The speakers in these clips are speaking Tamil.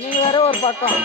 நீங்க வேற ஒரு பக்கம்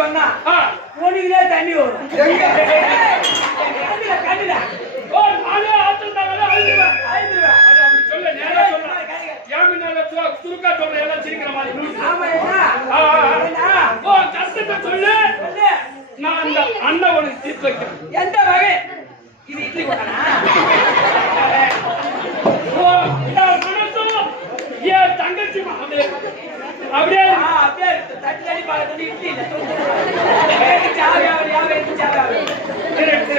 சொன்னா உனக்குலே தண்ணி வரும் கண்ணில ஓ நானே ஆத்துட்டாங்களே அழுதுவேன் அது அப்படி சொல்ல நேரா சொல்ல யாமினால சுருக்கா சொல்ற எல்லாம் சிரிக்கிற மாதிரி ஆமா ஓ கஷ்டத்தை சொல்லு நான் அந்த அண்ணன் உனக்கு தீர்த்து வைக்கிறேன் எந்த வகை இது இட்லி கொண்டானா ஓ என் மனசும் என் தங்கச்சி அப்படியே அப்படியே தட்டி தட்டி பார்த்து இட்லி இல்லை எனக்கு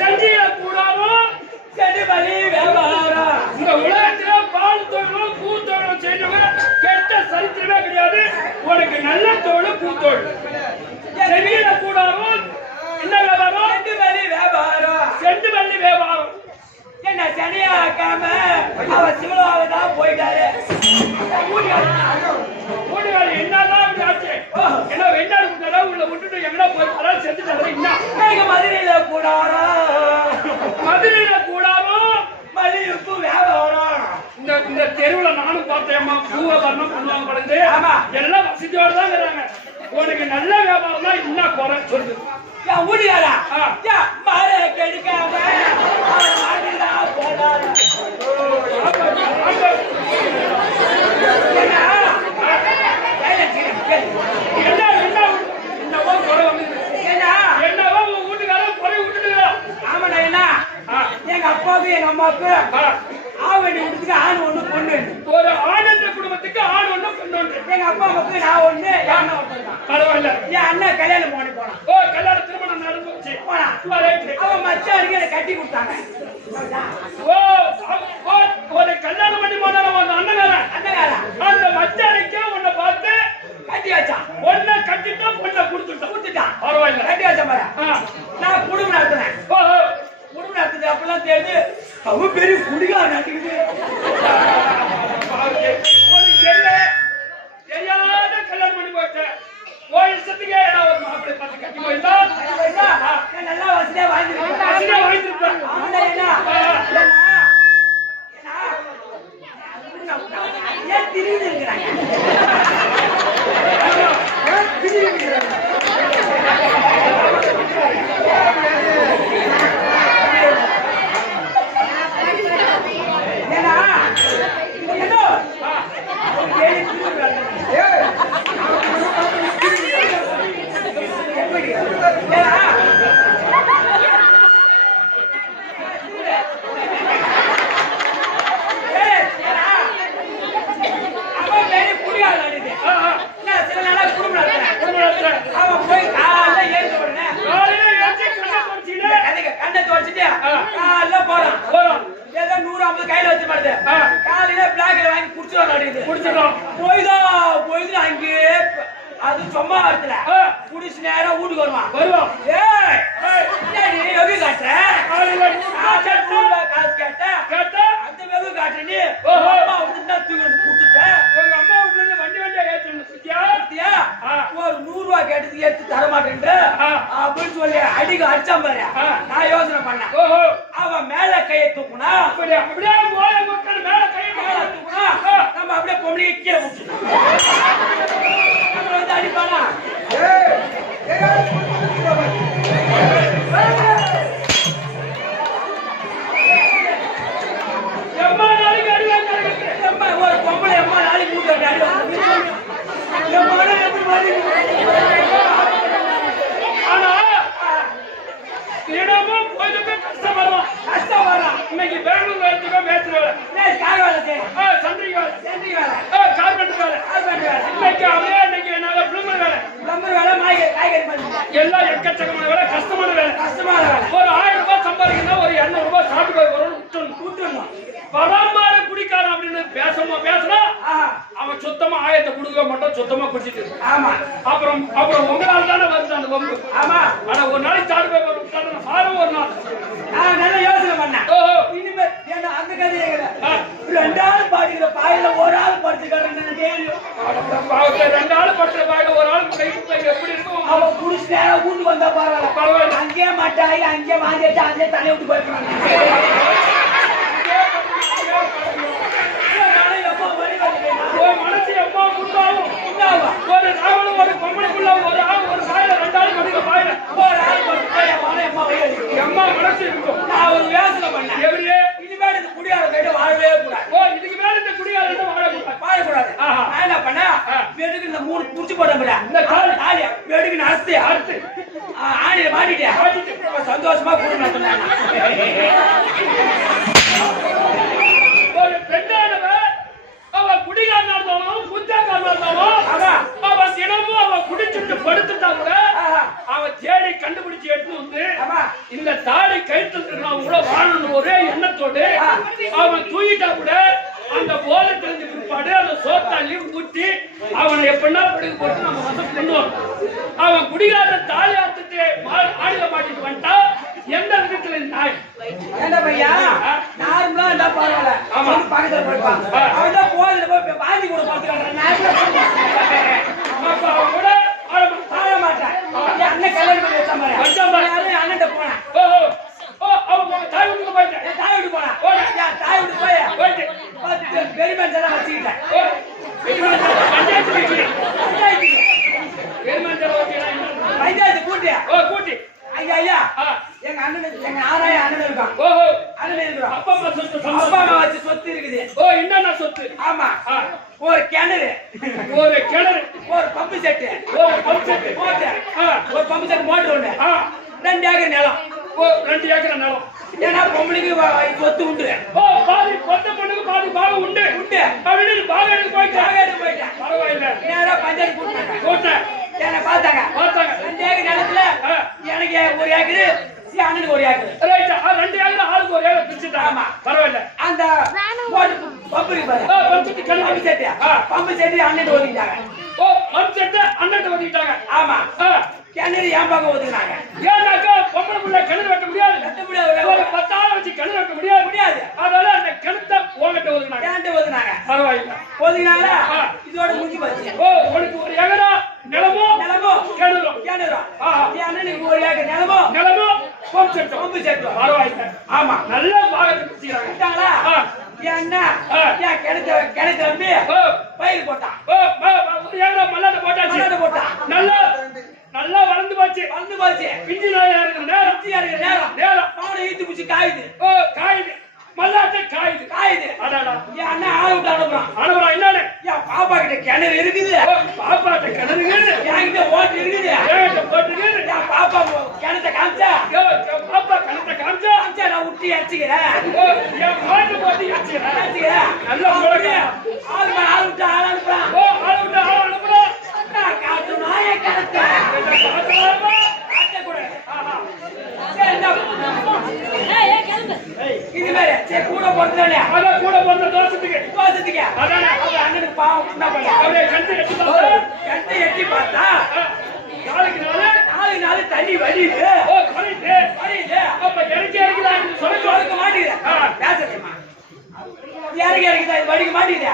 செஞ்சியில கூடாரோ செடி பலி வியாபாரம் இந்த உலகத்துல பால் தொழிலும் பூத்தொழிலும் செய்யறவங்க கெட்ட சரித்திரமே கிடையாது. உனக்கு நல்ல தொழில் பூத்தொழில் செடியில கூடாரும் என்ன வியாபாரம் செண்டு வள்ளி வியாபாரம் என்ன சனியாக்காம அவர் சிவலாவை தான் போயிட்டாரு கூடுகால என்னதான் அப்படி ஆச்சு ஏன்னா வெண்டாடு கூட்டாரா உங்களை விட்டுட்டு எங்கடா போயிருக்காரா செத்துட்டாரு என்ன மதுரையில கூடாரும் மல்லிகைப்பூ வியாபாரம் இந்த தெருவுல நானும் பார்த்தேம்மா பூவை வரணும் பண்ணுவாங்க பழந்து எல்லாம் வசதியோட தான் இருக்கிறாங்க. உனக்கு நல்ல வியாபாரம் தான் இன்னும் குறை சொல்லுது ஊடியாரா மாற கெடுக்காம எங்க அப்பாவுக்கு எங்க அம்மாவுக்கு ஆவணி விடுறதுக்கு ஆண் ஒண்ணு பொண்ணு ஒரு ஆனந்த குடும்பத்துக்கு ஆண் ஒண்ணு பொண்ணு ஒன்று. எங்க அப்பா அம்மாவுக்கு நான் ஒண்ணு அண்ணன் ஒருத்தன் தான். பரவாயில்ல என் அண்ணன் கல்யாணம் போனான். ஓ கல்யாணம் திருமணம் நடந்துச்சு போனா அவன் மச்சாருக்கு எனக்கு கட்டி கொடுத்தாங்க. ஓ ஒரு கல்யாணம் பண்ணி போனாலும் அந்த அண்ணன் அந்த மச்சானுக்கு உன்னை பார்த்து கட்டி வச்சான். ஒன்ன கட்டிட்டா பொண்ணை கொடுத்துட்டான். பரவாயில்ல கட்டி வச்ச பாரு. நான் குடும்பம் நடத்தினேன். குடும்பம் நடத்துது அப்பெல்லாம் தெரியுது அவன் பெரிய குடிகார நடிக்குது. தெரியாத கல்யாணம் பண்ணி போயிட்டேன். இஷ்டத்துக்கே ஒரு மாப்பிள்ளை பார்த்து கட்டி போயிருந்தா நல்லா வசதியா வாழ்ந்துருப்பேன். ஏன் திரிந்து இருக்கிறாங்க போய்தான் அங்கே அது சும்மா இடத்துல குடிச்சு நேரம் வீட்டுக்கு வருவான். வெகு காசு கேட்டேன் அந்த வெகு காட்டுற நீ அம்மா விட்டு தூக்கி கொடுத்துட்டேன். உங்க அம்மா வீட்டுல இருந்து வண்டியா ஏற்றியா ஒரு 100 ரூபாய் கேட்டதுக்கு எடுத்து தரமாட்டேன் அப்படின்னு சொல்லி அடிச்சா பாரு. நான் யோசனை பண்ணேன். அவன் மேல கையை தூக்குனா அப்படியே மேல கையை தூக்குனா நம்ம அப்படியே பொம்பளை கீழே நம்ம வந்து அடிப்பானா ஒரு பொம்பளை எம்மா நாளைக்கு ஆனா தினமும் கொஞ்சமே கஷ்டம் வரும். இன்னைக்கு பெங்களூர் எடுத்துக்கோ மேட்ச் வேலை சந்திரிக்கு வேலை கார்பெண்டர் வேலை இன்னைக்கு அப்படியே இன்னைக்கு என்னால பிளம்பர் வேலை எல்லாம் எக்கச்சக்கமான வேலை கஷ்டமான வேலை ஒரு 1000 ரூபாய் சம்பாதிக்கணும் ஒரு 200 ரூபாய் சாப்பிட்டு விட்டுணும். பரம்பரை குடிக்காரன் அப்படின்னு பேசினா அவன் சுத்தமா ஆயத்தை கொடுக்க மாட்டான் சுத்தமா குடிச்சிட்டு அப்புறம் உங்களால தானே வருது அந்த வம்பு. ஆனா ஒரு நாளைக்கு சாடு பேப்பர் விட்டாலும் சாரும் ஒரு நாள் நல்ல யோசனை பண்ணேன். இனிமே அந்த கதையை 2 ஆள் பாடிக்கிற பாயில ஒரு ஆள் படுத்துக்கிறேன். 2 ஆள் படுத்துற பாயில ஒரு ஆள் கை எப்படி இருக்கும். அவன் குடிச்சு நேரம் வீட்டுக்கு வந்தா பரவாயில்ல. அங்கேயே மாட்டாய் அங்கேயே வாங்கிட்டு அங்கேயே தலையை விட்டு போயிருக்காங்க. மனசு எப்போ மனசு இருக்கும். நான் ஒரு யோசனை பண்ணேன். எப்படியே இனிமேல் இந்த குடியார கைட்டு வாழவே கூடாது. ஓ இதுக்கு மேல இந்த குடிகாரன் வாழக்கூடாது. வாழக்கூடாது. நான் என்ன பண்ணேன்? வெடுக்கு இந்த 3 புடிச்சு போட்டேன். இந்த தாலிய வெடுக்கு அறுத்து ஆணியில மாட்டிட்டேன். சந்தோஷமா கூட நடத்தினேன். ஒரு பெண்ணானவ அவ குடிகாரனா இருந்தாலும் குஞ்சாக்காரனா இருந்தாலும் அவ தினமும் அவ குடிச்சுட்டு படுத்துட்டா கூட அவ தேடி கண்டுபிடிச்சு எடுத்து வந்து இந்த தாலி கயிற்று நான் கூட வாழணும் ஒரே எண்ணத்தோடு அவன் தூங்கிட்டா கூட அந்த போதை தெரிஞ்ச பிற்பாடு அந்த சோத்தாலி ஊற்றி அவனை எப்படின்னா படுக்க போட்டு நம்ம வசம் பண்ணுவோம். அவன் குடிகார தாலி ஆத்துட்டு ஆடில மாட்டிட்டு வந்துட்டா எந்த விதத்துல நாய் என்ன பையா நார்மலா இருந்தா பரவாயில்ல. அவன் பக்கத்துல போய்ப்பான். அவன் தான் போதில போய் வாந்தி கூட பார்த்துக்கான். நான் அப்ப அவன் கூட வாழ மாட்டேன். அண்ணன் கல்யாணம் பண்ணி வச்சா மாதிரி அண்ணன் போனேன். அவன் தாய் வீட்டுக்கு போயிட்டேன். என் தாய் வீட்டு போனேன். என் தாய் வீட்டு போயிட்டு பெருமன் எல்லாம் வச்சுக்கிட்டேன். பஞ்சாயத்து கூட்டி ஐயா ஐயா எங்க அண்ணன் எங்க ஆறாய அண்ணன் இருக்கான். அண்ணன் இருக்கிறோம். அப்பா அம்மா வச்சு சொத்து இருக்குது. என்னன்னா சொத்து? ஆமா ஒரு கிணறு ஒரு பம்பு செட்டு ஒரு பம்பு செட்டு மோட்டர் ஒண்ணு 2 ஏக்கர் நிலம். 2 ஏக்கர் நிலம். ஏன்னா பொம்பளைக்கு சொத்து உண்டு. பாதி பொட்ட பொண்ணுக்கு பாதி பாகம் உண்டு அப்படின்னு பாகம் எடுத்து போயிட்டேன். பரவாயில்ல. நேரா பஞ்சாயத்து கூட்டினேன். என்ன பார்த்தாங்க 2 ஏக்கர் நிலத்துல எனக்கு 1 ஏக்கரு அண்ணனுக்கு 1 ஏக்கர். 2 ஏக்கர் ஆளுக்கு 1 ஏக்கர் பிரிச்சுட்டாங்க. பரவாயில்ல. அந்த பம்பு செட்டு அண்ணன் ஒதுக்கிட்டாங்க. பம்பு செட்டு அண்ணன் ஒதுக்கிட்டாங்க. ஆமா கிணறு என் பக்கம் ஒதுக்குனாங்க. ஏன்னாக்கா பொம்பளை புள்ள கிணறு வெட்ட முடியாது. ஒரு 10 ஆளை வச்சு கிணறு வெட்ட முடியாது. அதனால அந்த கிணத்தை உங்ககிட்ட ஒதுக்குனாங்க. என்கிட்ட ஒதுக்குனாங்க. பரவாயில்ல. ஒதுக்குனாங்களா இதோட முடிஞ்சு போச்சு. உனக்கு 1 ஏக்கரா நிலமும் கிணறும். என் அண்ணனுக்கு 1 ஏக்கர் நிலமும் பம்பு செட்டு. பரவாயில்ல. ஆமா நல்ல பாகத்தை பிடிச்சிக்கிறாங்க. என்ன என் கிணத்து வந்து பயிர் போட்டான். 1 ஏக்கரா மல்லாட்ட போட்டாச்சு. நல்லா வளர்ந்து போச்சு. பிஞ்சு இருக்கிற நேரம் அவனை ஈத்து பிடிச்சி காயுது. மல்லாட்ட காயுது. அடாடா என் அண்ணன் ஆளை விட்டு அனுப்புறான். என்னன்னு என் பாப்பா கிட்ட கிணறு இருக்குது. பாப்பாட்ட கிணறு என்கிட்ட ஓட்டு இருக்குது. என் பாப்பா கிணத்தை காமிச்சா பாப்பா கிணத்தை காமிச்சா நான் விட்டு அடிச்சுக்கிறேன். என் பாட்டு போட்டு அடிச்சுக்கிறேன். நல்ல ஆள் விட்டு ஆள் அனுப்புறான். ஆள் அனுப்புறான். காட்டுனா என் கிணத்தை இது வேற கூட போறதுல அதான் கூட போற தோசத்துக்கு அதானே அண்ணனுக்கு பாவம் என்ன பண்ண கட்டி எட்டி பார்த்தா நாளைக்கு நாள் தண்ணி வடியுது. அப்ப இறக்கி சொல்ல மாட்டேங்குது. பேசுறேம்மா இறக்கி வடிக்க மாட்டேங்குது.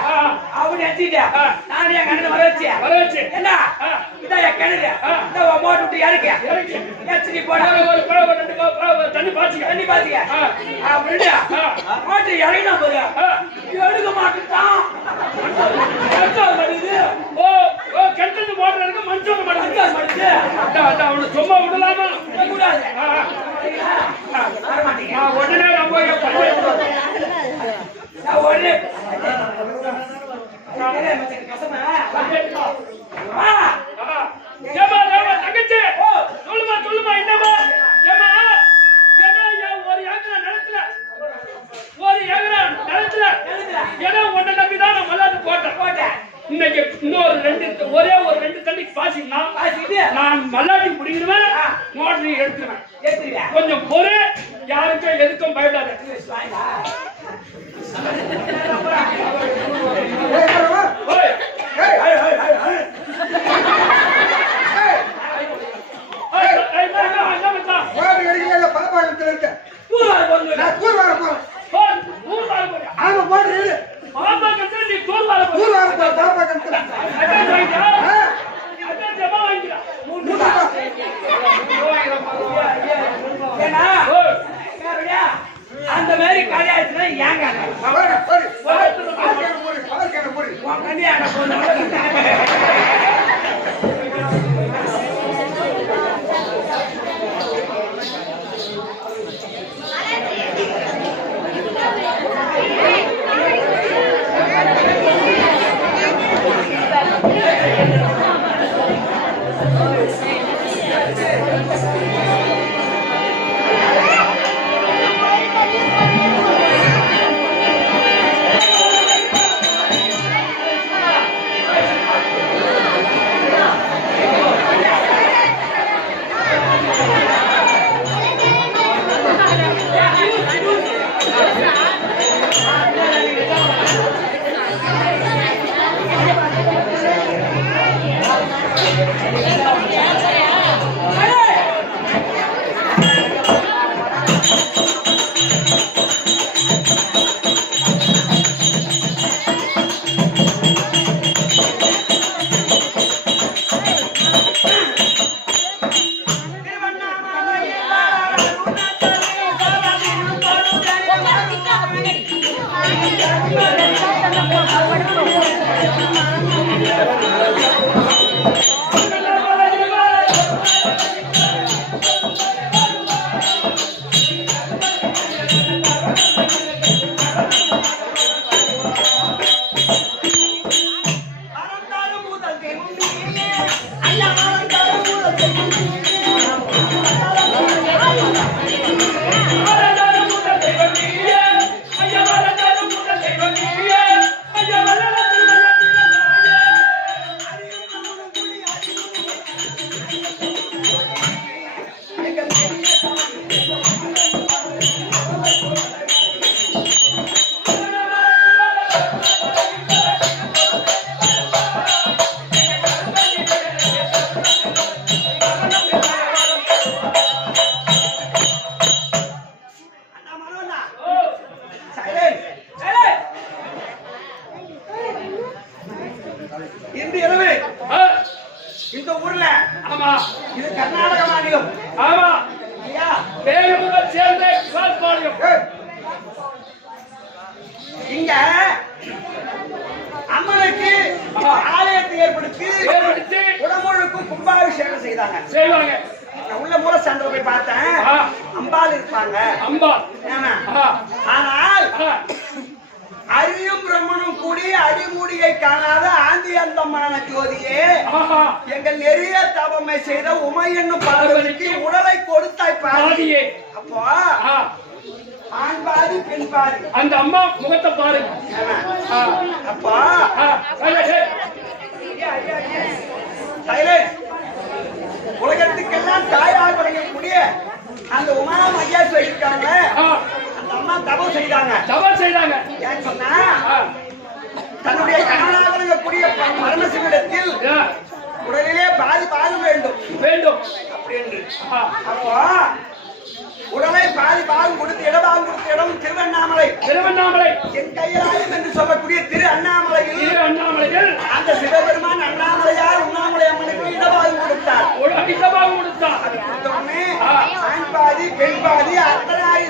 அவனு எடுத்துட்டா நானே எங்க அண்ணன் வர வச்சு என்ன இதான் என் கிணறு மோட்டர் விட்டு இறக்கி போட தண்ணி பாத்துக்க அப்படின்ட்டு மோட்டர் இறங்கினா போது எடுக்க மாட்டேன். கிணத்து மோட்டர் இருக்கு மஞ்சள் மாட்டேங்குது. அவனை சும்மா விடலாமா? கூடாது. உடனே உடனே தங்கச்சி சொல்லுமா என்னமா ஏன்னா உன்னை நம்பிதான் நான் மல்லாட்டு போட்டேன். இன்னைக்கு இன்னொரு ஒரே ஒரு 2 தண்ணிக்கு பாசினா நான் மல்லாட்டி பிடிக்கிடுவேன். மோட்டரை எடுத்துருவேன். கொஞ்சம் பொறு. யாருக்கும் எதுக்கும் பயப்படாத. அந்த மாதிரி கல்யாணத்துல ஏங்க இன்று இரவு இந்த ஊர்ல ஆமா இது கர்நாடக மாநிலம் ஆமா ஐயா வேலூர் சேர்ந்த விவசாயம் இங்க அம்மனுக்கு ஆலயத்தை ஏற்படுத்தி உடம்புழுக்கும் கும்பாபிஷேகம் செய்தாங்க உள்ள மூல சண்டை போய் பார்த்தேன் அம்பாள் இருப்பாங்க ஆனால் அரியும் பிரம்மனும் கூடி அடிமூடியை காணாத ஆந்தி அந்தமான ஜோதியே எங்கள் நெறிய தவமை செய்த உமை என்னும் பார்வதிக்கு உடலை கொடுத்தாய் பாதியே அப்போ ஆண் பாதி பெண் பாதி அந்த அம்மா முகத்தை பாருங்க அப்போ உலகத்துக்கெல்லாம் தாயார் வழங்கக்கூடிய அந்த உமா மகேஸ்வரி இருக்காங்க அந்த அம்மா தவம் செய்தாங்க ஏன் சொன்னா தன்னுடைய கணவனாக வழங்கக்கூடிய மரணசிவிடத்தில் உடலிலே பாதி பாகம் வேண்டும் அப்படி என்று அப்போ உடலை பாதி பாகம் கொடுத்து இடபாகம் கொடுத்த இடம் திருவண்ணாமலை என் கையாயம் என்று சொல்லக்கூடிய திரு அண்ணாமலையில் அந்த சிவபெருமான் அண்ணாமலையார் உண்ணாமலை அம்மனுக்கு இடபாகம் கொடுத்தார் அது கொடுத்தோடனே ஆண் பாதி பெண் பாதி அர்த்தநாரி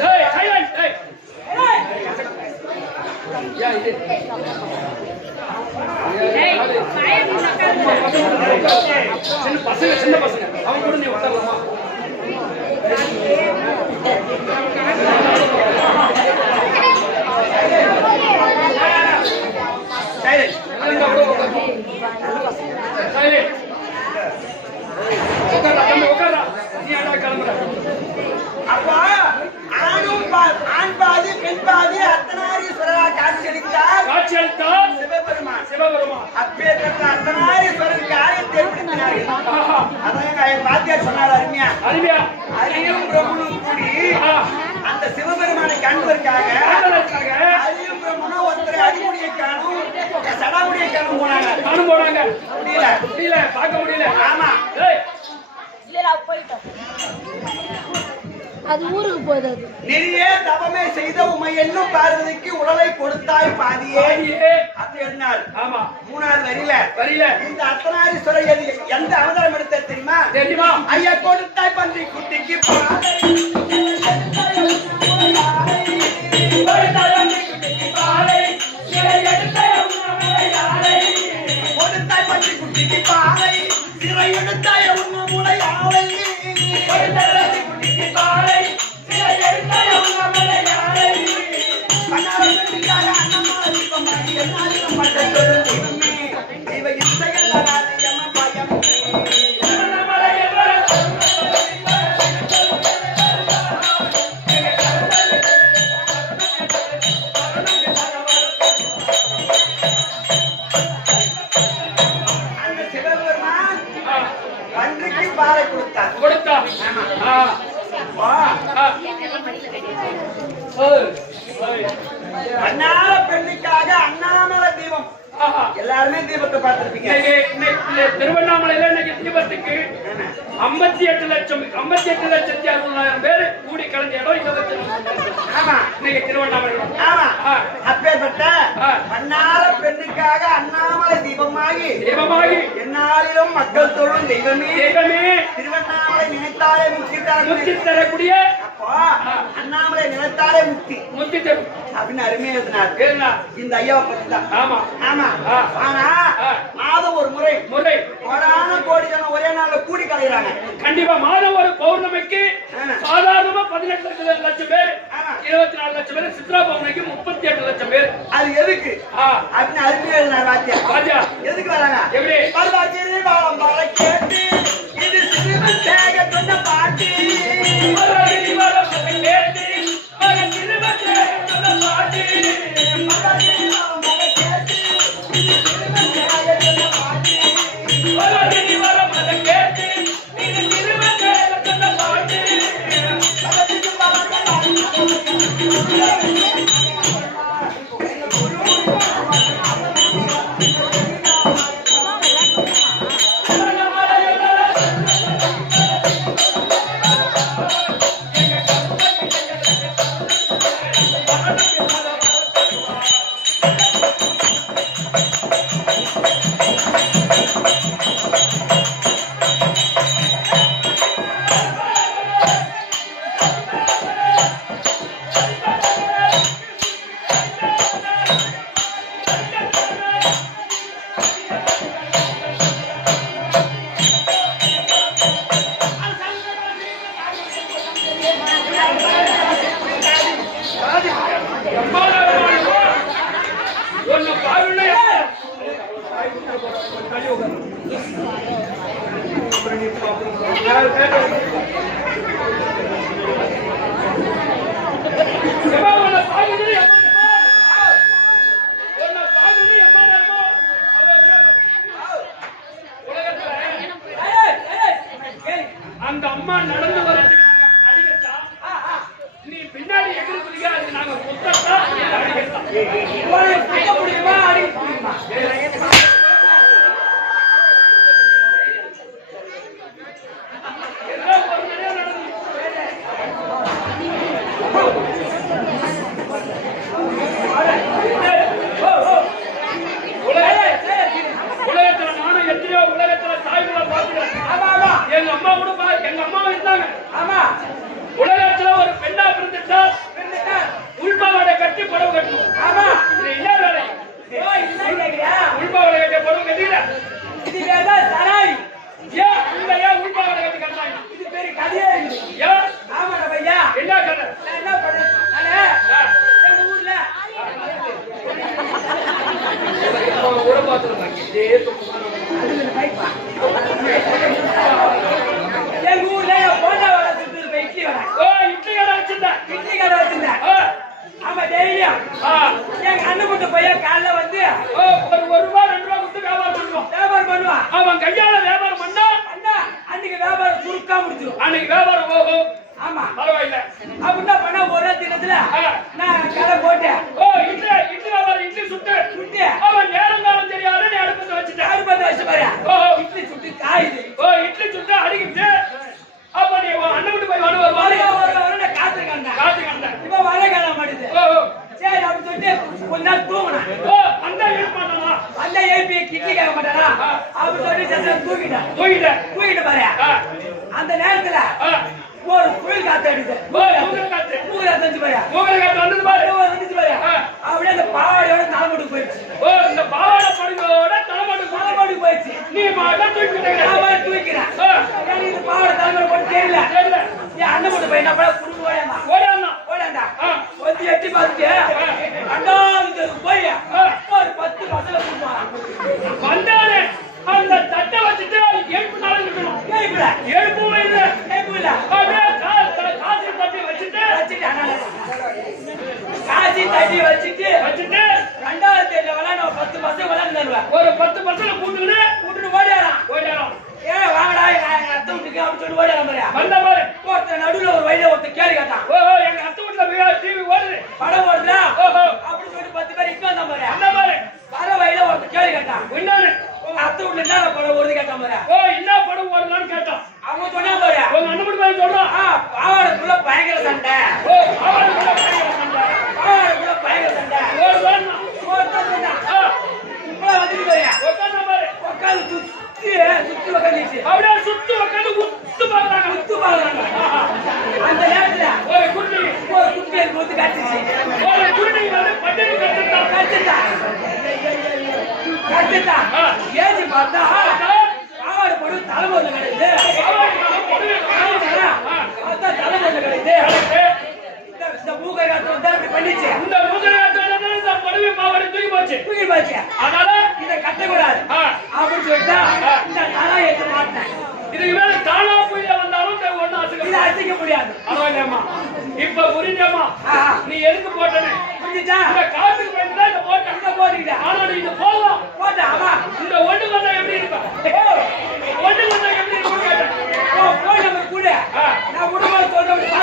சின்ன பசங்க அவங்க கூட நீ உட்காரலாமா அப்போ ஆண் பாதி பெண் பாதி அர்த்தநாரீஸ்வரரா காட்சியளித்தார் சிவபெருமான் அப்பேற்பட்ட அர்த்தநாரீஸ்வரருக்கு ஆலயத்தை ஏற்படுத்தினார்கள். அதான் என் பாத்தியார் சொன்னார் அருமையா அரியும் பிரம்மனும் கூடி அந்த சிவபெருமானை காண்பதற்காக அரியும் பிரம்மனும் ஒருத்தர் அடிமுடியை காணும் சடாமுடியை காணும் போனாங்க முடியல பார்க்க முடியல ஆமா அது ஊருக்கு போகுது. நெறியே தவமே செய்த உமை என்னும் பார்வதிக்கு உடலை கொடுத்தாய் பாதியே அப்படி இருந்தால் ஆமா மூணாவது வரியில இந்த அர்த்தநாரீஸ்வரர் எந்த அவதாரம் எடுத்த தெரியுமா ஐயா கொடுத்தாய் பன்றி குட்டிக்கு கொடுத்தாய் பன்றி குட்டிக்கு பாலை சிறை எடுத்தாய உன்ன முளை ஆலை அண்ணாமலை பெண்ணுக்காக அண்ணாமலை தீபம் எல்லாருமே தீபத்தை பார்த்திருப்பீங்க. திருவண்ணாமலையில இன்னைக்கு தீபத்துக்கு 58,60,000 பேர் கூடி கலந்த இடம். ஆமா இன்னைக்கு திருவண்ணாமலை. ஆமா அப்பேற்பட்ட அண்ணாமலை பெண்ணுக்காக அண்ணாமலை தீபமாகி எந்நாளிலும் மக்கள் தொழும் தெய்வமே திருவண்ணாமலை நினைத்தாலே முற்றி தரக்கூடிய அண்ணாமலை நினைத்தாலே முக்தி முத்தி தரும் அப்படின்னு அருமையா எழுதினார். ஏன்னா இந்த ஐயாவை பத்தி தான். ஆமா ஆமா. ஆ. ஆனா ஆ. மாதம் ஒரு முறை முறை கோடான கோடி ஜனம் ஒரே நாள்ல கூடி கலைகிறாங்க. கண்டிப்பா மாதம் ஒரு பௌர்ணமிக்கு சாதாரணமா 18 லட்சம் பேர், 24 லட்சம் பேர், சித்ரா பௌர்ணமிக்கு 38 லட்சம் பேர். அது எதுக்கு அப்படின்னு அருமையா எழுதினார் ராஜா. ராஜா எதுக்கு வராங்க? எப்படி பரவாச்சிரி பாலம் பால கேட்டு இது சிறுவன் தேக சொன்ன பாட்டு. பரவாச்சிரி பாலம் பால கேட்டு மகன் சிறுவன் தேக சொன்ன பாட்டு. பரவாச்சிரி பாலம் பால கேட்டு இது சிறுவன் தேக சொன்ன பாட்டு. பரவாச்சிரி பாலம் பால கேட்டு இது சிறுவன் தேக சொன்ன பாட்டு. பரவாச்சிரி பாலம் பால அந்த அம்மா நடந்து வரதுக்கு நாங்க அடிக்கட்டா, நீ பின்னாடி எதிர்ப்பு அதுக்கு நாங்க குத்தத்தா அடிக்கட்டா. குத்த முடியுமா அடிக்க முடியுமா? எல்லாம் ஒரு நிறைய நடந்து உலகத்துல நானும் எத்தனையோ உலகத்துல தாய்களை பார்த்துக்கிறேன். எங்க அம்மா கூட எங்க அம்மாவும் இருந்தாங்க. ஆமா. உலகத்துல ஒரு பெண்ணா பிறந்துட்டா உள்பாவாடை கட்டி புடவை கட்டணும். ஆமா. இது என்ன வேலை? உள்பாவாடை கட்டிய புடவை கட்டில இது வேற சராய். ஏன் இந்த ஏன் உள்பாவாடை கட்டி கட்டாங்க? இது பெரிய கதையே இருக்குது. ஏன்? ஆமா பையா. என்ன கதை? நான் என்ன பண்ணேன்? நானே எங்க ஊர்ல ஒரு பாத்துருந்தாங்க. எங்க ஊர்ல போண்டா வடை சுட்டு இட்லி வடை. ஓ இட்லி கடை வச்சிருந்தேன். இட்லி கடை வச்சிருந்தேன். ஆமா டெய்லியும் எங்க அண்ணன் கூட்டு பையன் காலைல வந்து ஒரு ரூபா 2 ரூபா கொடுத்து வியாபாரம் பண்ணுவான். வியாபாரம் பண்ணுவான். அவன் கையால வியாபாரம் பண்ணா அண்ணா அன்னைக்கு வியாபாரம் சுருக்கா முடிச்சிடும். அன்னைக்கு வியாபாரம் போகும். ஆமா பரவாயில்ல. அப்ப என்ன பண்ண ஒரே தினத்துல நான் கடை போட்டேன். ஓ இட்லி வியாபாரம் இட்லி சுட்டு அவன் நேரம் காலம் தெரியாத நீ அடுப்பத்தை வச்சுட்டேன். அடுப்பத்தை வச்சு பாரு. இட்லி சுட்டு காயுது. ஓ இட்லி சுட்டு அடிக்கிட்டு அப்ப நீ அண்ணன் விட்டு போய் ஒரு வர காத்துருக்காங்க. இப்ப வர காலம் மாட்டுது. சரி அப்படி சொல்லிட்டு கொஞ்ச நாள் தூங்கினேன். அந்த எழுப்பானா அந்த எழுப்பி கிட்லி கேட்க மாட்டானா அப்படி சொல்லி தூக்கிட்டு பாரு. அந்த நேரத்துல ஒரு புயல் காத்து அடிக்குது. மூங்கல் காத்து வந்து பாரு. அப்படியே அந்த பாவாடையோட தலைமட்டுக்கு போயிடுச்சு. இந்த பாவாடை படுகையோட தலைமட்டுக்கு போயிடுச்சு. நீ மாட்டா தூக்கிறேன். இந்த பாவாடை தலைமுறை போட்டு தெரியல. என் அண்ணன் மட்டும் போய் என்ன பண்ண குடும்பம் ஓடாண்டா வந்து எட்டி பார்த்துட்டு 2வது போய் ஒரு 10 பசங்க கூட்டுவாங்க. வந்தானே அந்த தட்டை வச்சுட்டு எழுப்பு நாள் இருக்கணும். எழுப்பும் இல்லை. அப்படியே காசு தட்டி வச்சுட்டு வச்சுட்டு 2வது தேதியில விளையாட 10 பசங்க விளையாண்டு ஒரு 10 பசங்க கூட்டுட்டு ஓடியாராம். ஏன் வாங்கடா எங்க அத்தை வீட்டுக்கு அப்படின்னு சொல்லி ஓடியாரம் வந்த மாதிரி ஒருத்தர் நடுவில் ஒரு வயல ஒருத்தர் கேள்வி கேட்டான். எங்க அத்தை வீட்டுல டிவி ஓடுது படம் ஓடுதா அப்படின்னு சொல்லி 10 பேர் இட்டு வந்த மாதிரி அந்த மாதிரி வர வயல ஒருத்தர் கேள்வி கேட்டான். இன்னொன்னு உங்க அத்தை வீட்டுல என்ன படம் ஓடுது கேட்ட மாதிரி என்ன படம் ஓடலான்னு கேட்டான். அவங்க சொன்னா பாரு உங்க அண்ணன் மட்டும் போய் சொல்றான் பாவாடைக்குள்ள பயங்கர சண்டை. பாவாடைக்குள்ள பயங்கர சண்டை. வந்துட்டு பாரு உட்காந்து சுத்தி உட்காந்துச்சு. அப்படியே சுத்தி உட்காந்து உத்து பாக்குறாங்க. அந்த நேரத்துல ஒரு குட்டி ஏஜி பார்த்தா சாவாடு போடு தலைமுறை கிடையாது தலைமுறை கிடையாது இந்த மூக்கை காத்து வந்து அப்படி பண்ணிச்சு இந்த மூக்கை காத்து வந்து படுவே மாவடி தூக்கி போச்சு அதனால இதை கட்டக்கூடாது அப்படின்னு சொல்லிட்டா இந்த தலா ஏற்ற மாட்டேன் இதுக்கு மேல தானா புயல வந்தாலும் ஒண்ணு அசைக்க முடியாது பரவாயில்லையம்மா இப்ப புரிஞ்சம்மா நீ எதுக்கு போட்டனே புரிஞ்சுச்சா இந்த காத்துக்கு பயந்துதான் இந்த போட்டேன் இந்த போட்டீங்க ஆனா நீ இது போதும் போட்ட ஆமா இந்த ஒண்ணு வந்தா எப்படி இருப்ப ஒண்ணு வந்தா எப்படி இருக்கும் கேட்டேன் போய் நம்ம கூட நான் உடம்பு சொல்றேன்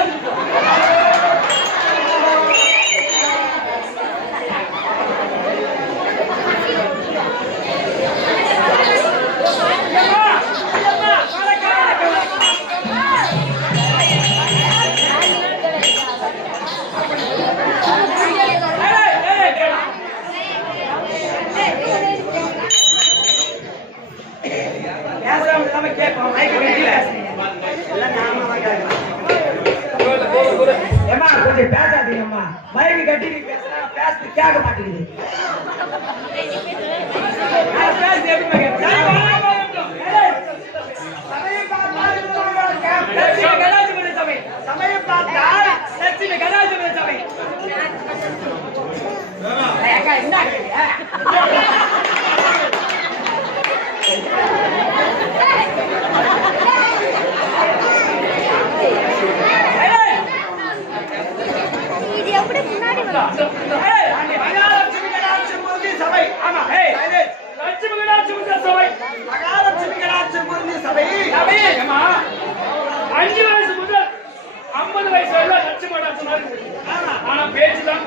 பார்த்துட்டு கொஞ்சம் பேசாதீங்கம்மா மைக்கு கட்டி நீ பேசுனா பேசு கேட்க மாட்டேங்குது பேசு எப்படி கடாஜிபதி சபை சமயம் பார்த்தால் லட்சுமி கடாஜிபதி சபை என்ன சபை ஆமா லட்சுமி கடாட்சி சபை மகாலட்சுமி கடாட்சி சபை 5 வயசு முதல் 50 வயசு வரை லட்சுமி கடாட்சி ஆனா பேச்சு தான்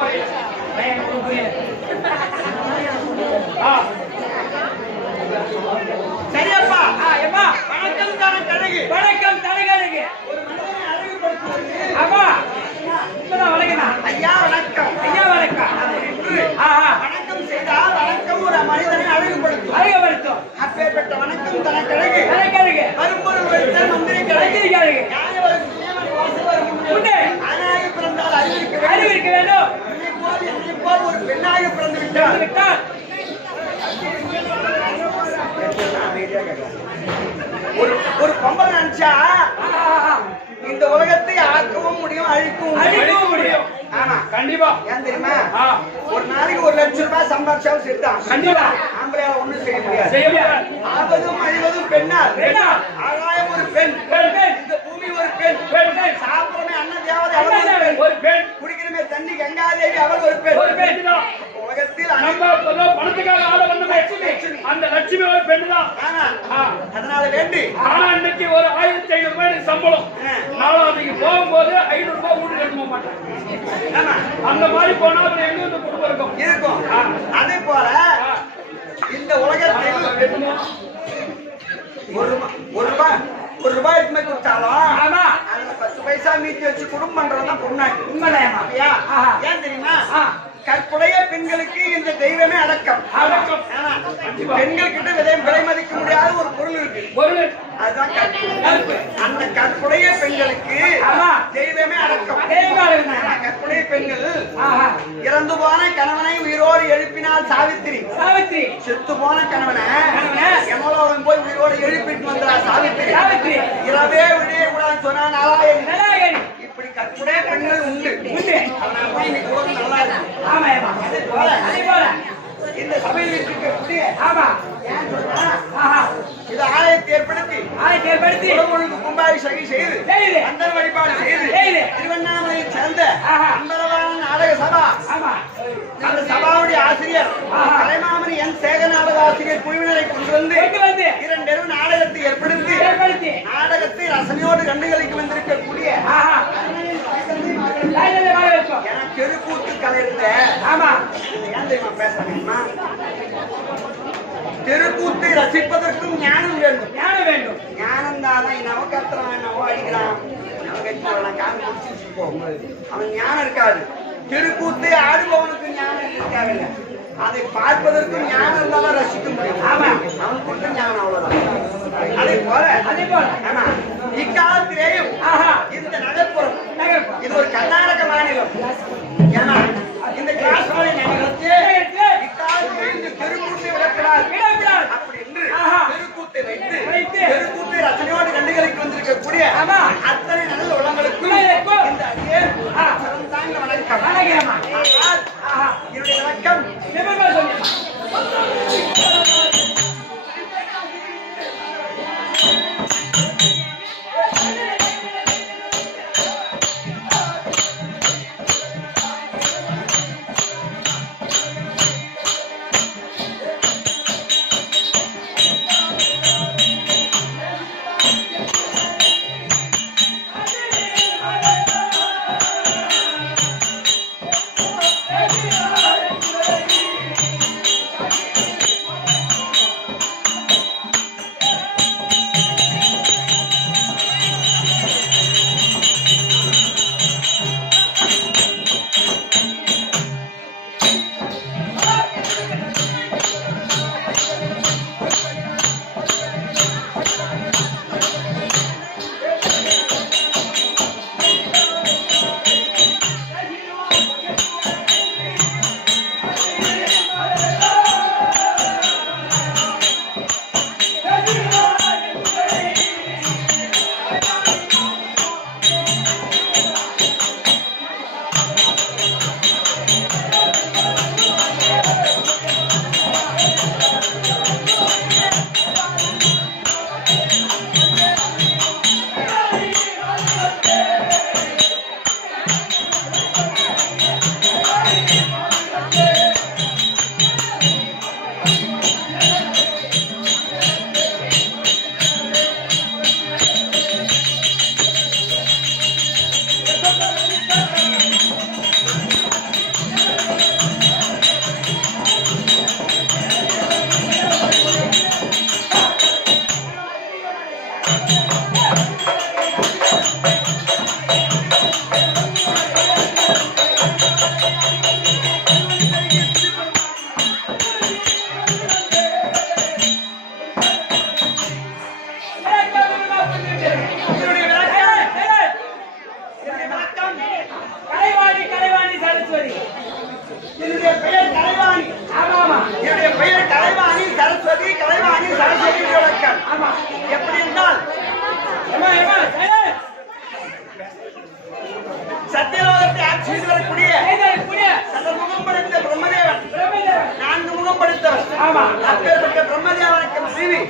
சரியப்பா ஏப்பா வணக்கம் தான கழகு வணக்கம் தலகழகு ஒரு மனிதனை அழகுபடுத்துவது ஆமா இப்பதான் வணக்கம் ஐயா வணக்கம் ஐயா வணக்கம் வணக்கம் செய்தால் வணக்கம் ஒரு மனிதனை அழகுபடுத்தும் அப்பேற்பட்ட வணக்கம் தன கழகு கழகு கரும்பொருள் வைத்த மந்திரி கழகு ஆணாக பிறந்தால் அறிவிக்க வேண்டும் என்னை போல் ஒரு பெண்ணாக பிறந்து விட்டால் ஒரு பொம்பளை நினைச்சா இந்த உலகத்தை ஆக்கவும் முடியும் அழிக்கவும் முடியும் ஆமா கண்டிப்பா ஏன் தெரியுமா ஒரு நாளைக்கு 1 லட்சம் ரூபாய் சம்பாதிச்சாலும் சரிதான் கண்டிப்பா ஆம்பளையால ஒண்ணும் செய்ய முடியாது ஆவதும் அழிவதும் பெண்ணால் ஆகாயம் ஒரு பெண் இந்த பூமி ஒரு பெண் சாப்பிடமே அன்ன தேவதை ஒரு பெண் குடிக்கிறமே தண்ணி கங்காதேவி அவள் ஒரு பெண் உலகத்தில் பணத்துக்காக ஆள வந்தமே அந்த லட்சுமி ஒரு பெண் தான் அதனால வேண்டி ஆனா இன்னைக்கு ஒரு 1500 ரூபாய் சம்பளம் நாளாவதுக்கு போகும்போது 500 ரூபாய் வீட்டுக்கு எடுத்து போக மாட்டேன் அந்த மாதிரி போனா அப்புறம் எங்க வந்து குடும்பம் இருக்கும் அதே போல இந்த உலகத்தில் ஒரு ரூபாய் எதுவுமே கொடுத்தாலும் அதுல 10 பைசா மீதி வச்சு குடும்பம் பண்றதுதான் பொண்ணாக்கு உண்மையா ஏன் தெரியுமா கற்புடைய பெண்களுக்கு இந்த தெய்வமே அடக்கம் பெண்கள் கிட்ட விலை மதிக்க முடியாத ஒரு பொருள் இருக்கு அதுதான் கற்பு அந்த கற்புடைய பெண்களுக்கு தெய்வமே அடக்கம் கற்புடைய பெண்கள் இறந்து போன கணவனை உயிரோடு எழுப்பினால் சாவித்திரி செத்து போன கணவனை எமலோகம் போய் உயிரோடு எழுப்பிட்டு வந்தா சாவித்திரி இரவே விடிய கூடாது சொன்னா நாளாயணி இப்படி கற்புடைய பெண்கள் உண்டு அதனால இன்னைக்கு உலகம் நல்லா இருக்கு அதே போல இந்த சபையில் இருக்கக்கூடிய இது ஆலயத்தை ஏற்படுத்தி உலகொழுக்கு கும்பாபிஷேகம் செய்து அந்தர் வழிபாடு செய்து திருவண்ணாமலையை சேர்ந்த அம்பலவான நாடக சபா அந்த சபாவுடைய ஆசிரியர் கலைமாமணி என் சேக நாடக ஆசிரியர் குழுவினரை கொண்டு வந்து 2 நாடகத்தை ஏற்படுத்தி நாடகத்தை ரசனையோடு கண்டுகளிக்க வந்திருக்கக்கூடிய தெருக்கூத்து கலை இருந்த ஏன் தெரியுமா பேசுறேன் தெருக்கூத்தை ரசிப்பதற்கும் ஞானம் வேண்டும் ஞானம் தான் நவ கத்துறான் நவ அடிக்கிறான் காமி குடிச்சு அவன் ஞானம் இருக்காது தெருக்கூத்தை ஆடுபவனுக்கு ஞானம் இருக்காவில்லை அதை பார்ப்பதற்கும் ஞானம் இருந்தாலும் ரசிக்க முடியும் அவன் கொடுத்த ஞானம் அவ்வளவுதான் அதே போல இக்காலத்திலேயும் இந்த நகர்ப்புறம் இது ஒரு கர்நாடக மாநிலம் ஏன்னா இந்த கிளாஸ் இக்காலத்திலே இந்த தெருக்கூட்டை விடக்கூடாது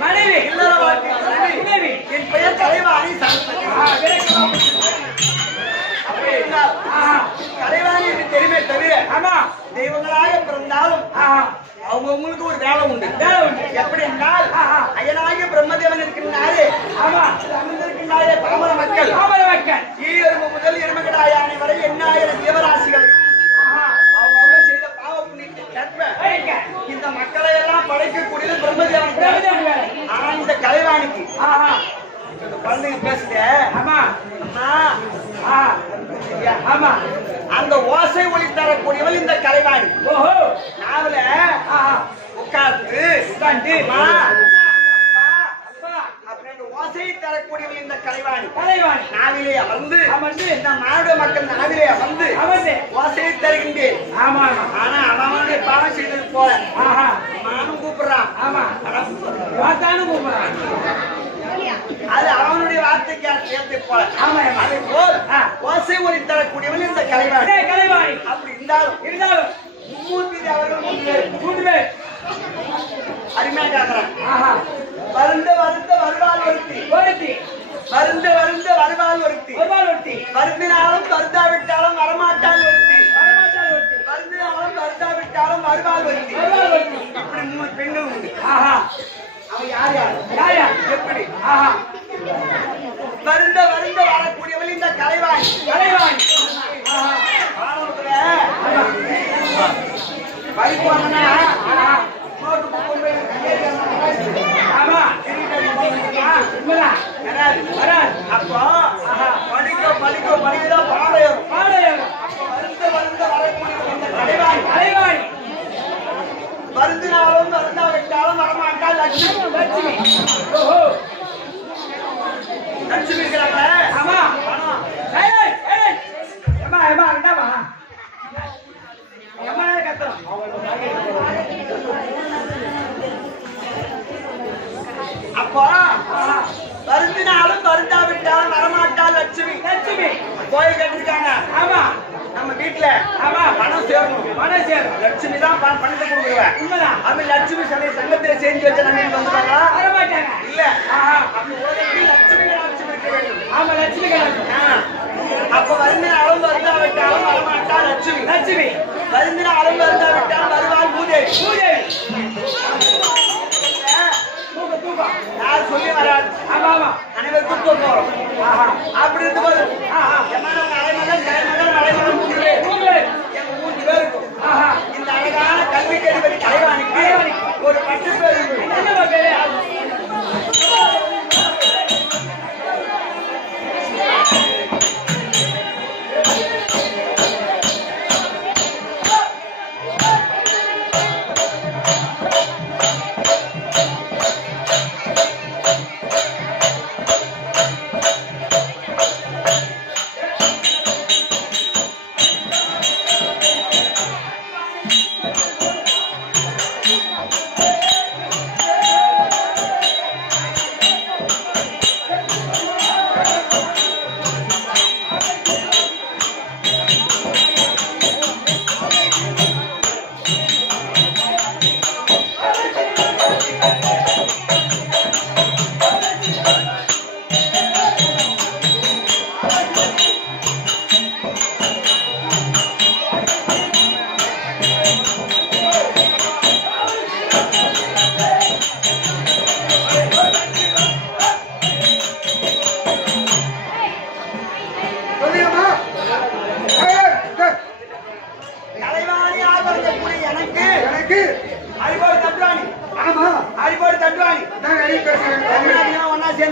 மனைவி இல்லற வாழ்க்கை மனைவி என் பெயர் கலைவாணி கலைவாணி என்று தெரியுமே தவிர ஆமா தெய்வங்களாக பிறந்தாலும் அவங்களுக்கு ஒரு வேலை உண்டு எப்படி என்றால் அயனாகிய பிரம்மதேவன் இருக்கின்றாரே ஆமா அமர்ந்திருக்கின்றாரே பாமர மக்கள் ஈயரும்பு முதல் எருமகடா யானை வரை 8000 ஜீவராசிகளையும் அவங்க செய்த பாவ புண்ணியத்தை இந்த மக்களை எல்லாம் படைக்கக்கூடியது பிரம்மதேவன். ஆனா இந்த கலைவாணிக்கு இந்த குழந்தைங்க பேசுது ஆமா ஆமா அந்த ஓசை ஒளி தரக்கூடியவள் இந்த கலைவாணி. ஓஹோ நாவல உட்கார்ந்து அப்படின்னு ஓசை தரக்கூடியவள் இந்த கலைவாணி. நாவிலே அமர்ந்து இந்த மானுட மக்கள் நாவிலே அமர்ந்து ஓசையை தருகின்றேன். ஆமா ஆனா அவனுடைய பாவம் செய்தது போல நானும் கூப்பிடுறான். ஆமா கூப்பிடுறான் அது அவனுடைய வார்த்தைக்கு ஏற்ற போல அதை போல் ஓசை ஒளி தரக்கூடியவள் இந்த கலைவாணி. அப்படி இருந்தாலும் மும்மூர்த்தி அவர்கள் 3 பேர் அருமையா கேட்கிறான். வருந்த வருவாள் ஒருத்தி வருந்தினாலும் வருந்தாவிட்டாலும் வரமாட்டாள் ஒருத்தி வருந்தினாலும் வருந்தாவிட்டாலும் வருவாள் ஒருத்தி. இப்படி 3 பெண்கள் உண்டு. அவன் யார் எப்படி வருந்த வரக்கூடியவள் இந்த கலைவாணி. படிப்பாங்கன்னா அப்போ படிக்கதான் பாடையும் வருந்த வரக்கூடியவள் இந்த கலைவாணி. வருந்தினாலும் வருந்தாவிட்டாலும் வரமாட்டால் லட்சுமி. லட்சுமி இருக்கிறாங்களே அப்போ வருந்தினாலும் வருந்தாவிட்டாலும் வரமாட்டால் லட்சுமி. கோயில் கட்டிருக்காங்க. ஆமா நம்ம வீட்டுல பணம் சேரணும். லட்சுமி தான் பணத்தை கொடுக்குறேன். அப்படி லட்சுமி சங்கத்துல செஞ்சு வச்ச நம்ம வந்துட்டாங்களா? இல்ல லட்சுமி அப்ப வருந்தினாலும் வருந்தாவிட்டாலும் வரமாட்டால் லட்சுமி. வருந்தினாலும் வருந்தாவிட்டாலும் வருவாள் பூதேவி. யார் சொல்லி வராது. அனைவருக்கும் தூக்கம். அப்படி இருக்கும்போது மலைமகள் 3 பேர் எங்க 3 பேருக்கும் இந்த அழகான கல்வி கேள்வி கலைவாணிக்கு ஒரு 10 பேர்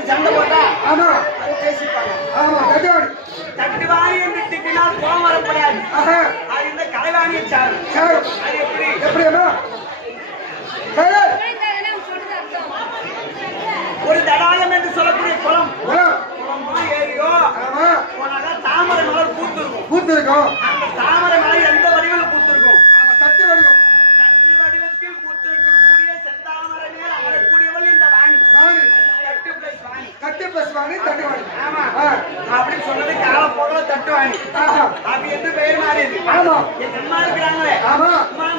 சண்டை போட்டா தட்டுவாணி என்று திட்டினால் கோபம் வரப்படாது. அது இந்த கலைவாணியை சாரும். அது எப்படி ஒரு தடாகம் என்று சொல்லக்கூடிய குளம் ஏரியோ போனாதான் தாமரை மலர் பூத்திருக்கும். அந்த தாமரை மலர் எந்த வடிவில் பூத்திருக்கும்? தட்டு வடிவத்தில் பூத்திருக்கக்கூடிய செந்தாமரை மேல் அமரக்கூடியவள் இந்த வாணி. தட்டு பிளஸ் வாணி தட்டு வாணி. ஆமா அப்படின்னு சொன்னது கால போகல தட்டு வாணி. அப்படி என்று பெயர் மாறியது. என் அம்மா இருக்கிறாங்களே உமா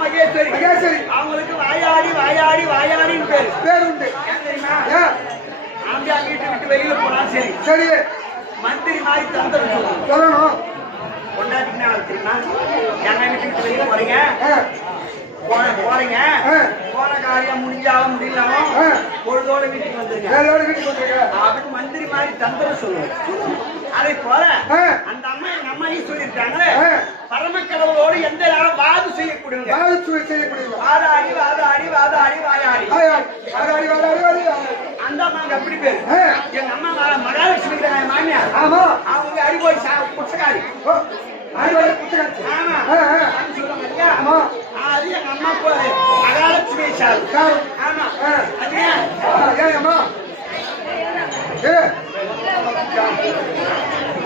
மகேஸ்வரி மகேஸ்வரி அவங்களுக்கு வாயாடி வாயாடி வாயாடின்னு பேர் உண்டு. ஏன் தெரியுமா? ஆம்பியா வீட்டு விட்டு வெளியில போனா சரி சரி மந்திரி மாதிரி தந்துடும் சொல்லணும். கொண்டாட்டிங்கன்னா தெரியுமா? எங்க வீட்டு விட்டு வெளியில போறீங்க போறீங்க போன காரியம் முடிஞ்சாலும் முடியலாம் பொழுதோட வீட்டுக்கு வந்துருங்க அப்படின்னு மந்திரி மாதிரி தந்திரம் சொல்லுவோம். அதை போல அந்த அம்மா எங்க அம்மாயும் சொல்லியிருக்காங்க பரமக்கடவுளோடு எந்த நேரம் வாது செய்யக்கூடியவங்க. வாதாடி வாதாடி வாதாடி வாயாடி அந்த அம்மாங்க எப்படி பேரு? எங்க அம்மா மகாலட்சுமி மாமியார். அவங்க அடிபோய் புட்சகாரி. ஆமா அது எங்க அம்மா மகாலட்சுமி சார். ஆமா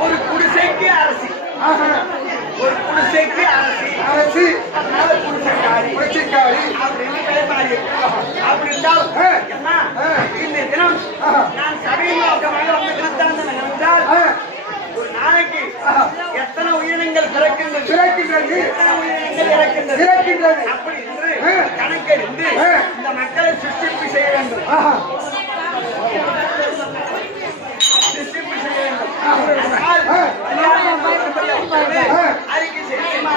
ஒரு குடிசைக்கு அரசி ஒரு குடிசைக்கு அரசி அதனால குடிசைக்காரி அப்படின்னு பெயர் மாறி அப்படி இருந்தாலும் இந்த தினம் நான் சபையில் நோக்கமாக வந்து கிறிஸ்தவன் என்றால் ஒரு நாளைக்கு எத்தனை உயிரினங்கள் பிறக்கின்றது எத்தனை உயிரினங்கள் இறக்கின்றது அப்படி என்று கணக்கெடுத்து இந்த மக்களை சிருஷ்டிப்பு செய்ய வேண்டும். சிருஷ்டிப்பு செய்ய வேண்டும். அறிக்கை செய்யுமா?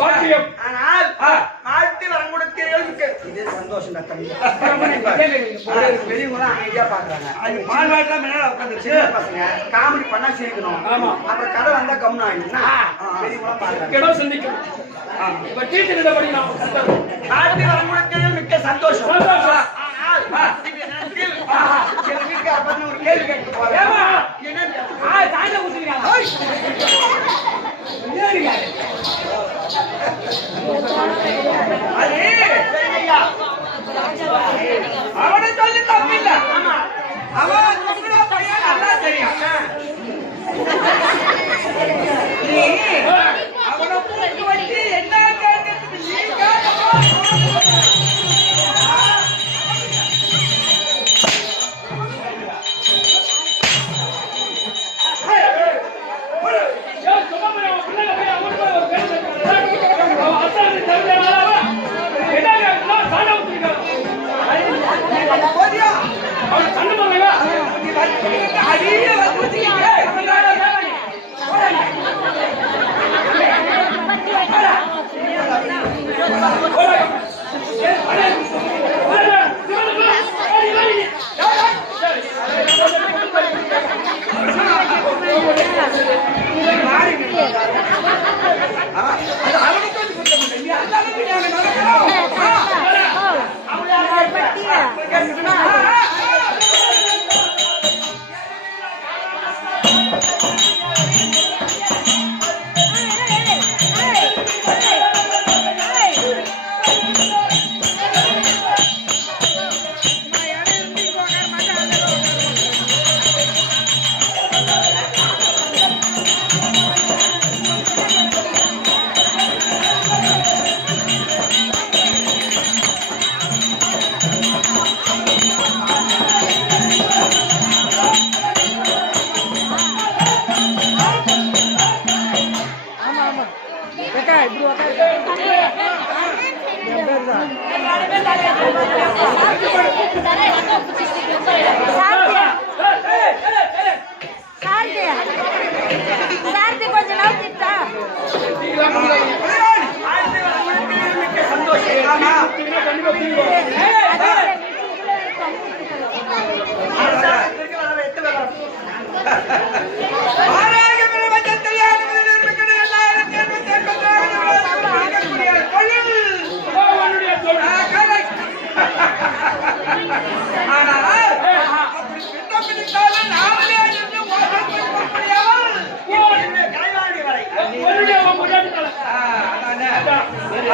பாக்கியம். ஆனால் வாழ்த்தி வரம் கொடுக்கிறவர்களுக்கு இது சந்தோஷம் தான் தம்பி. பெரியவங்க அமைதியா பாக்குறாங்க. அது பால் வாட்டலாம் மேல உட்காந்து சின்ன பசங்க காமெடி பண்ணா சிரிக்கணும். ஆமா. அப்புறம் கதை வந்தா கம்முன்னு ஆயிடுச்சுன்னா பெரியவங்க பாக்குறாங்க. இடம் சந்திக்கணும். இப்ப டீச்சர் என்ன படிக்கலாம்? வாழ்த்தி வரம் கொடுக்கிறவர்கள் மிக்க சந்தோஷம். சந்தோஷம். ஆனால் இந்த நேரத்தில் எங்க வீட்டுக்கார பண்ண ஒரு கேள்வி கேட்க போறேன். ஏமா என்ன தாண்ட ஊத்துறீங்க அது சரிங்கய்யா. அவனை சொல்லி தப்பில்ல. ஆமா. அவன் உங்களோட பையன் நல்லா தெரியும். நீ அவனை கூட்டு வச்சு என்ன கேட்கறதுக்கு நீ கேட்கப்பா. சார்த்தி கொஞ்ச நாள் திட்டா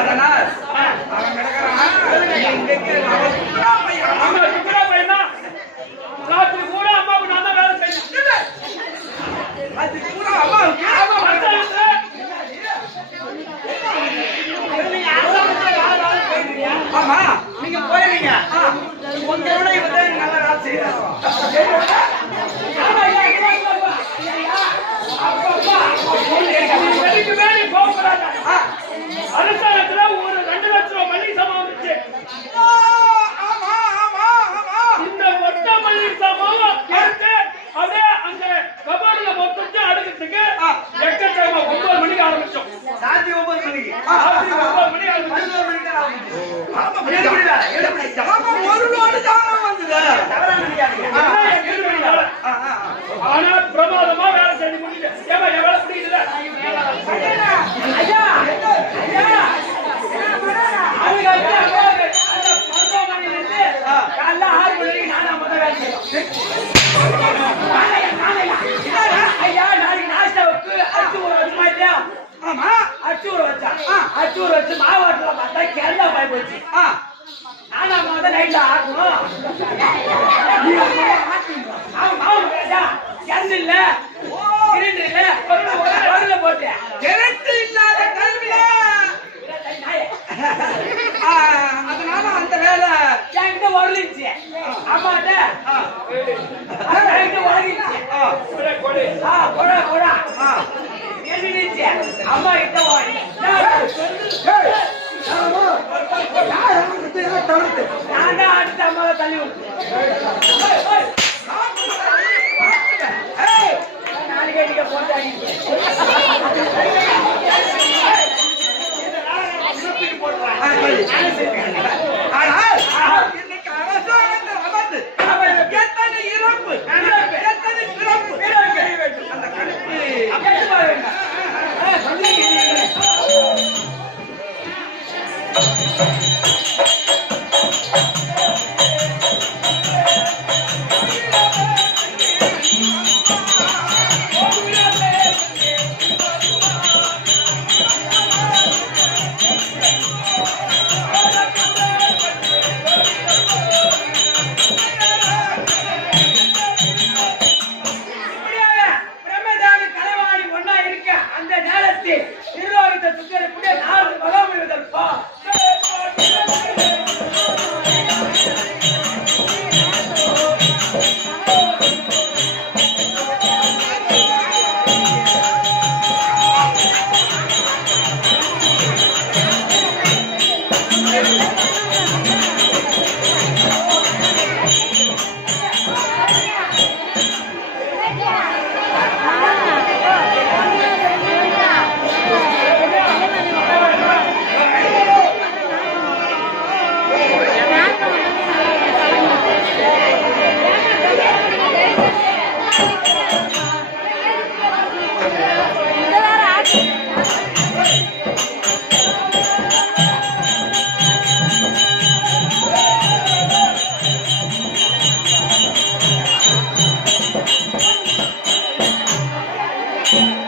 அதனால் ராத்திரி கூட அம்மாவுக்கு நான் தான் வேலை செய்யணும். அது கூட அம்மாவுக்கு ஆமா நீங்க போயிருவீங்க. உங்களோட இவன் நல்ல வேலை செய்யறாரு. அரசாங்கத்துல ஒரு 2 லட்சம் ரூபாய் மல்லிகை சாமான் வந்துச்சு. இந்த மொத்த மல்லிகை சாமான் எடுத்து அப்படியே அந்த கபாடில மொத்தத்தை அடுக்கிறதுக்கு எக்கச்சக்கமா 9 மணிக்கு ஆரம்பிச்சோம். ராத்திரி 9 மணிக்கு. ராத்திரி 9 மணிக்கு ஆரம்பிச்சோம். 11 மணிக்கு தான் ஆரம்பிச்சோம். ஒரு லோடு ஜாமான் வந்தது. தவறா நினைக்காதீங்க. ஆனா பிரமாதமா வேலை செஞ்சு முடிச்சு. ஏமா எவ்வளவு பிடிக்குதுல? ஐயா ஐயா அவங்க அந்த மருத்துவமனையிலிருந்து காலைல 6 மணிக்கு நானும் முதல் வேலை செய்யணும். ஐயா நாளைக்கு நாஸ்டாவுக்கு அச்சு ஊற வச்சு மாட்டியா? ஆமா அச்சு ஊற வச்சா அச்சு ஊற வச்சு மாவாட்டில பார்த்தா கேரளா பாய் போச்சு. நானும் அம்மா தான் நைட்ல ஆகணும். அவன் கேட்டா கரண்ட் இல்ல சிலிண்டர் இல்ல பொருளை போட்டேன். கரண்ட் இல்லாத கல்வியா அதனால அந்த வேலை என்கிட்ட உரலிச்சு அம்மாட்ட என்கிட்ட உரலிச்சு கொடா கொடா எழுதிச்சு அம்மா கிட்ட ஓடி நான் தான் அடுத்த அம்மாவை தள்ளி விட்டு நாளைக்கே நீங்க போட்டு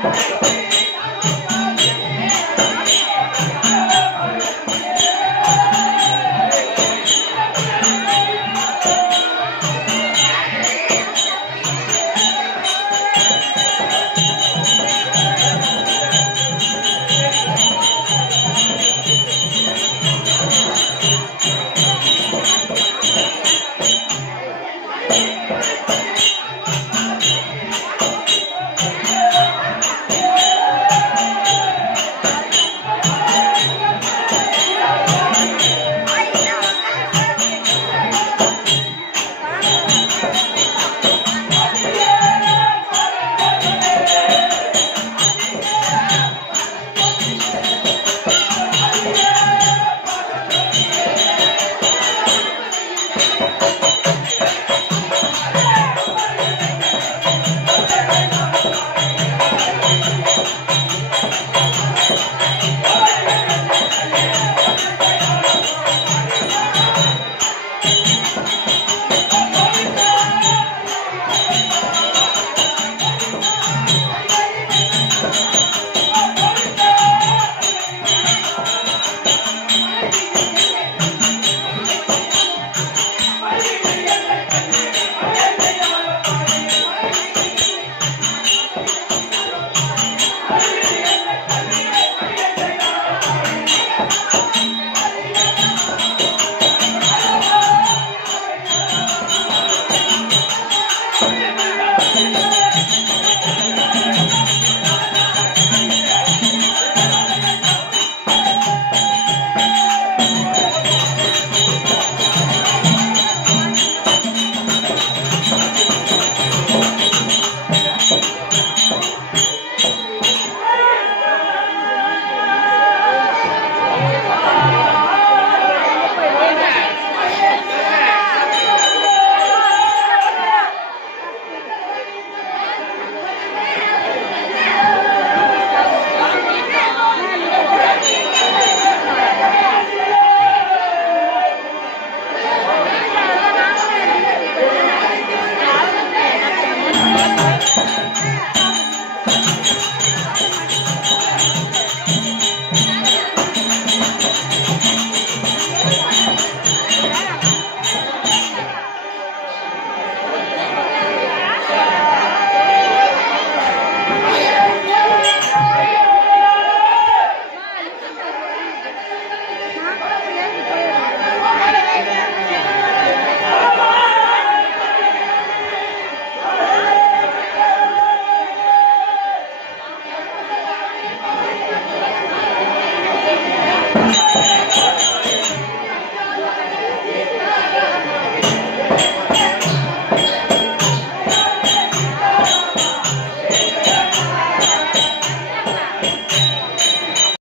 ஆ